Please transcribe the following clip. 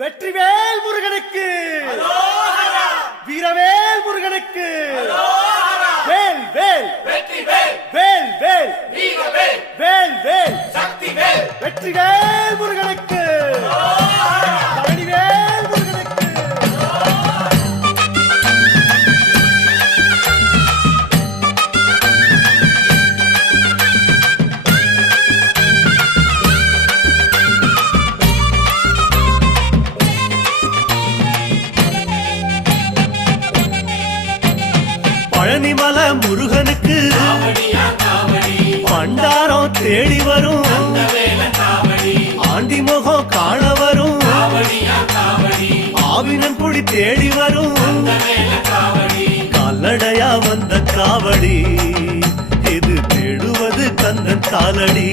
வெற்றிவேல் முருகனுக்கு, வீரவேல் முருகனுக்கு, வேல் வேல் வேல் வேல் வேல் வேல் வெற்றிவேல் முருகனுக்கு, பழனிவேல் முருகனுக்கு. பழனிமல முருகனுக்கு பண்டாரம் தேடி வரும், ஆண்டி முகம் காண வரும், ஆவினன் குடி தேடி வரும், கால்நடையா வந்த காவடி இது தேடுவது கந்தன் காலடி.